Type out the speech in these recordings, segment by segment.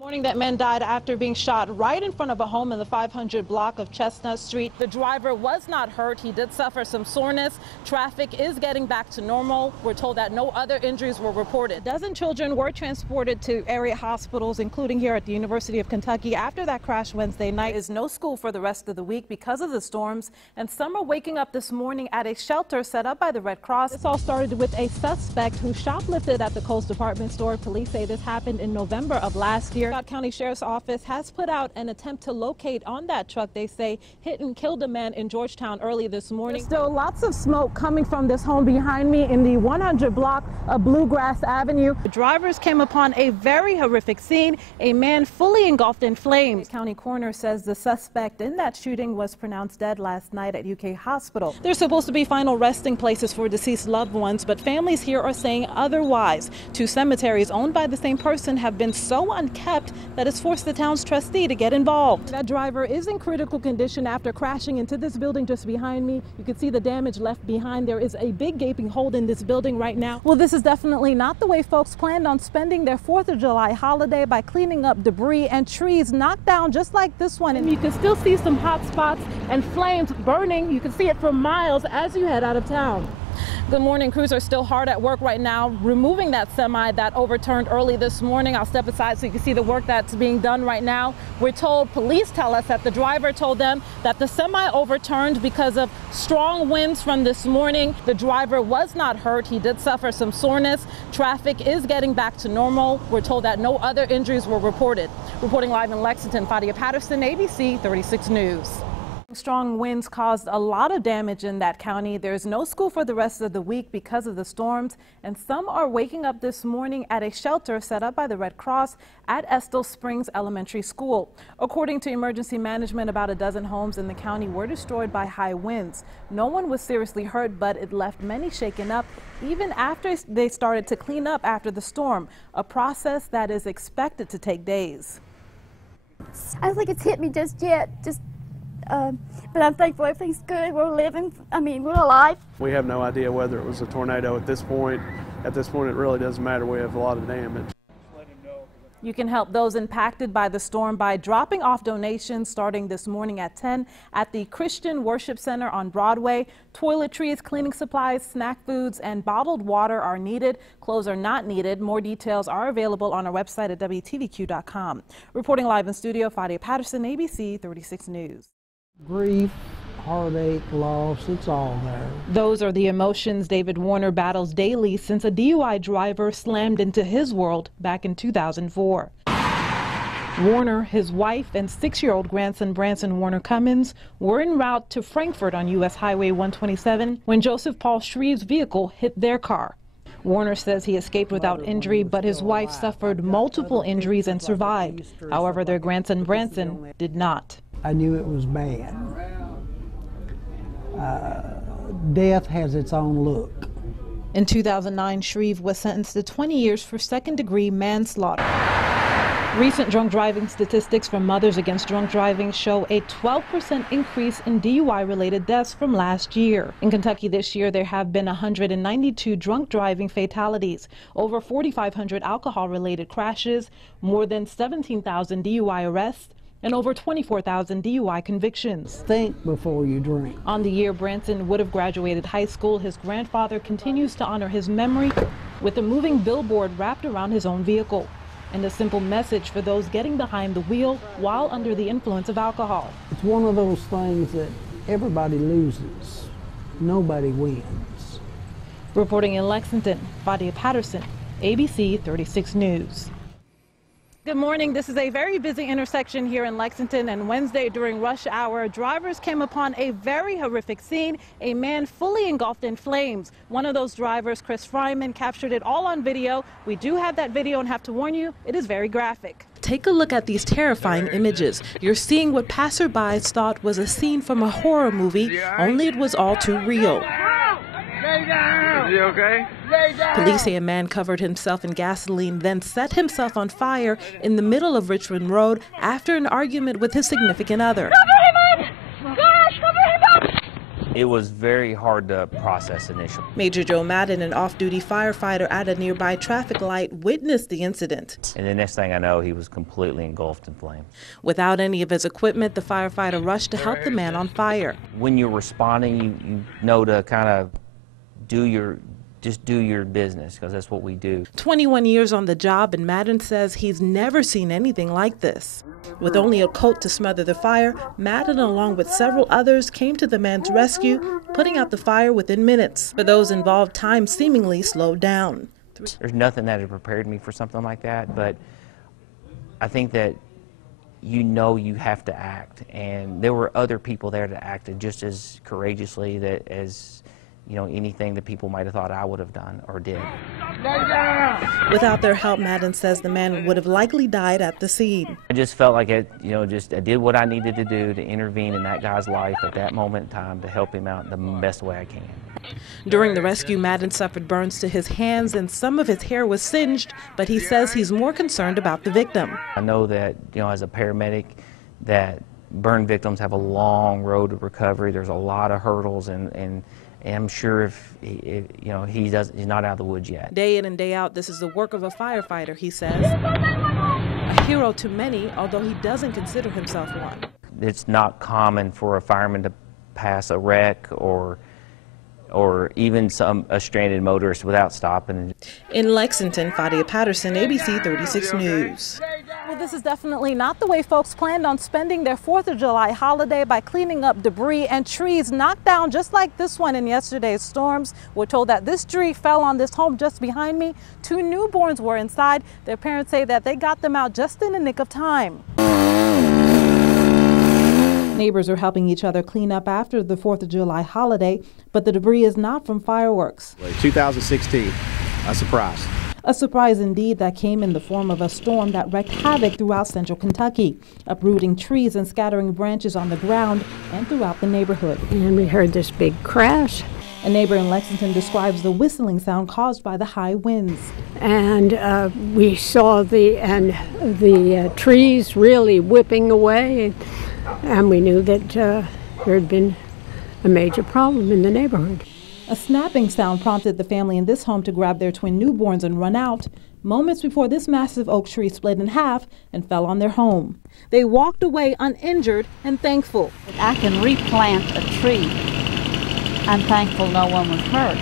Morning, that man died after being shot right in front of a home in the 500 block of Chestnut Street. The driver was not hurt. He did suffer some soreness. Traffic is getting back to normal. We're told that no other injuries were reported. A dozen children were transported to area hospitals, including here at the University of Kentucky. After that crash Wednesday night, is no school for the rest of the week because of the storms, and some are waking up this morning at a shelter set up by the Red Cross. This all started with a suspect who shoplifted at the Kohl's department store. Police say this happened in November of last year. County Sheriff's Office has put out an attempt to locate on that truck. They say hit and killed a man in Georgetown early this morning. There's still lots of smoke coming from this home behind me in the 100 block of Bluegrass Avenue. The drivers came upon a very horrific scene, a man fully engulfed in flames. The county coroner says the suspect in that shooting was pronounced dead last night at UK Hospital. There's supposed to be final resting places for deceased loved ones, but families here are saying otherwise. Two cemeteries owned by the same person have been so unkept that has forced the town's trustee to get involved. That driver is in critical condition after crashing into this building just behind me. You can see the damage left behind. There is a big gaping hole in this building right now. Well, this is definitely not the way folks planned on spending their 4th of July holiday, by cleaning up debris and trees knocked down just like this one. And you can still see some hot spots and flames burning. You can see it for miles as you head out of town. Good morning. Crews are still hard at work right now removing that semi that overturned early this morning. I'll step aside so you can see the work that's being done right now. We're told, police tell us that the driver told them that the semi overturned because of strong winds from this morning. The driver was not hurt. He did suffer some soreness. Traffic is getting back to normal. We're told that no other injuries were reported. Reporting live in Lexington, Fadia Patterson, ABC 36 News. Strong winds caused a lot of damage in that county. There's no school for the rest of the week because of the storms, and some are waking up this morning at a shelter set up by the Red Cross at Estill Springs Elementary School. According to emergency management, about a dozen homes in the county were destroyed by high winds. No one was seriously hurt, but it left many shaken up even after they started to clean up after the storm, a process that is expected to take days. I don't think it's hit me just yet. But I'm thankful everything's good. We're living. We're alive. We have no idea whether it was a tornado at this point. At this point, it really doesn't matter. We have a lot of damage. You can help those impacted by the storm by dropping off donations starting this morning at 10 at the Christian Worship Center on Broadway. Toiletries, cleaning supplies, snack foods, and bottled water are needed. Clothes are not needed. More details are available on our website at WTVQ.com. Reporting live in studio, Fadia Patterson, ABC 36 News. Grief, heartache, loss, it's all there. Those are the emotions David Warner battles daily since a DUI driver slammed into his world back in 2004. Warner, his wife, and 6-year-old grandson Branson Warner Cummins were en route to Frankfort on U.S. Highway 127 when Joseph Paul Shreve's vehicle hit their car. Warner says he escaped without injury, but his wife suffered multiple injuries and survived. However, their grandson Branson did not. I knew it was bad. Death has its own look. In 2009, Shreve was sentenced to 20 years for second-degree manslaughter. Recent drunk driving statistics from Mothers Against Drunk Driving show a 12% increase in DUI-related deaths from last year. In Kentucky this year, there have been 192 drunk driving fatalities, over 4,500 alcohol-related crashes, more than 17,000 DUI arrests, and over 24,000 DUI convictions. Think before you drink. On the year Branson would have graduated high school, his grandfather continues to honor his memory with a moving billboard wrapped around his own vehicle and a simple message for those getting behind the wheel while under the influence of alcohol. It's one of those things that everybody loses, nobody wins. Reporting in Lexington, Fadia Patterson, ABC 36 News. Good morning. This is a very busy intersection here in Lexington, and Wednesday during rush hour, drivers came upon a very horrific scene, a man fully engulfed in flames. One of those drivers, Chris Fryman, captured it all on video. We do have that video and have to warn you, it is very graphic. Take a look at these terrifying images. You're seeing what passerbys thought was a scene from a horror movie, only it was all too real. Is he okay? Police say a man covered himself in gasoline, then set himself on fire in the middle of Richmond Road after an argument with his significant other. Cover him up! Gosh, cover him up! It was very hard to process initially. Major Joe Madden, an off-duty firefighter at a nearby traffic light, witnessed the incident. And the next thing I know, he was completely engulfed in flames. Without any of his equipment, the firefighter rushed to help the man on fire. When you're responding, you know to kind of just do your business, because that's what we do. 21 years on the job, and Madden says he's never seen anything like this. With only a coat to smother the fire, Madden, along with several others, came to the man's rescue, putting out the fire within minutes. For those involved, time seemingly slowed down. There's nothing that had prepared me for something like that, but I think that you know you have to act, and there were other people there that acted just as courageously as anything that people might have thought I would have done or did. Without their help, Madden says the man would have likely died at the scene. I just felt like I did what I needed to do to intervene in that guy's life at that moment in time to help him out in the best way I can. During the rescue, Madden suffered burns to his hands and some of his hair was singed, but he says he's more concerned about the victim. I know that, as a paramedic, that burn victims have a long road to recovery. There's a lot of hurdles, and I'm sure if he's not out of the woods yet. Day in and day out, this is the work of a firefighter, he says. A hero to many, although he doesn't consider himself one. It's not common for a fireman to pass a wreck or even a stranded motorist without stopping. In Lexington, Fadia, Patterson, ABC 36 News. Well, this is definitely not the way folks planned on spending their 4th of July holiday, by cleaning up debris and trees knocked down just like this one in yesterday's storms. We're told that this tree fell on this home just behind me. 2 newborns were inside. Their parents say that they got them out just in the nick of time. Neighbors are helping each other clean up after the 4th of July holiday, but the debris is not from fireworks. 2016, a surprise. A surprise indeed, that came in the form of a storm that wreaked havoc throughout central Kentucky, uprooting trees and scattering branches on the ground and throughout the neighborhood. And we heard this big crash. A neighbor in Lexington describes the whistling sound caused by the high winds. And we saw the trees really whipping away, and we knew that there had been a major problem in the neighborhood. A snapping sound prompted the family in this home to grab their twin newborns and run out, moments before this massive oak tree split in half and fell on their home. They walked away uninjured and thankful. I can replant a tree. I'm thankful no one was hurt.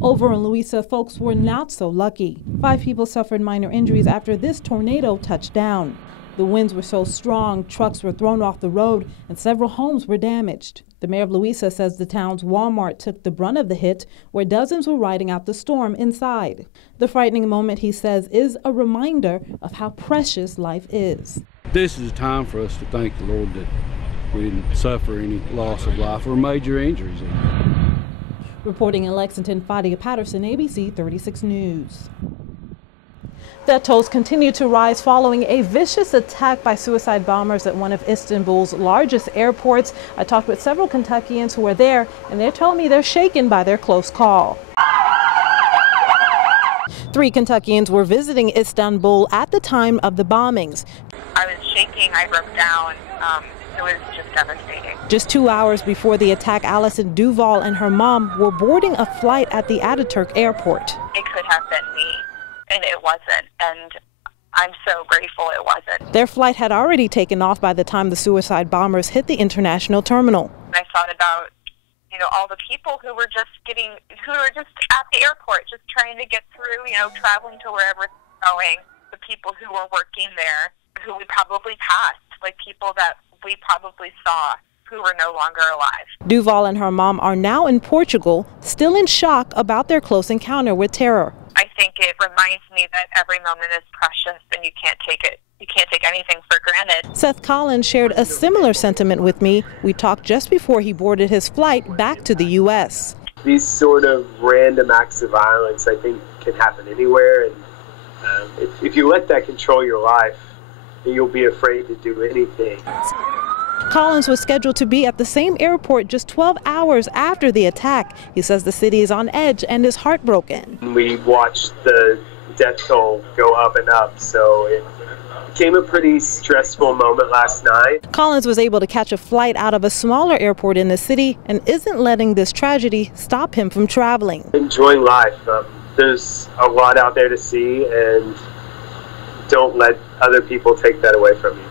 Over in Louisa, folks were not so lucky. 5 people suffered minor injuries after this tornado touched down. The winds were so strong, trucks were thrown off the road, and several homes were damaged. The mayor of Louisa says the town's Walmart took the brunt of the hit, where dozens were riding out the storm inside. The frightening moment, he says, is a reminder of how precious life is. This is a time for us to thank the Lord that we didn't suffer any loss of life or major injuries. Reporting in Lexington, Fadia, Patterson, ABC 36 News. Death tolls continue to rise following a vicious attack by suicide bombers at one of Istanbul's largest airports. I talked with several Kentuckians who were there, and they're telling me they're shaken by their close call. 3 Kentuckians were visiting Istanbul at the time of the bombings. I was shaking, I broke down. It was just devastating. Just 2 hours before the attack, Allison Duvall and her mom were boarding a flight at the Ataturk airport. It could have been me. And it wasn't, and I'm so grateful it wasn't. Their flight had already taken off by the time the suicide bombers hit the international terminal. I thought about, all the people who were just at the airport, just trying to get through, traveling to wherever it's going. The people who were working there, who we probably passed, like people that we probably saw who were no longer alive. Duvall and her mom are now in Portugal, still in shock about their close encounter with terror. I think it reminds me that every moment is precious and you can't take anything for granted. Seth Collins shared a similar sentiment with me. We talked just before he boarded his flight back to the U.S. These sort of random acts of violence, I think, can happen anywhere. And if you let that control your life, you'll be afraid to do anything. Collins was scheduled to be at the same airport just 12 hours after the attack. He says the city is on edge and is heartbroken. We watched the death toll go up and up, so Became a pretty stressful moment last night. Collins was able to catch a flight out of a smaller airport in the city and isn't letting this tragedy stop him from traveling. Enjoying life. There's a lot out there to see, and don't let other people take that away from you.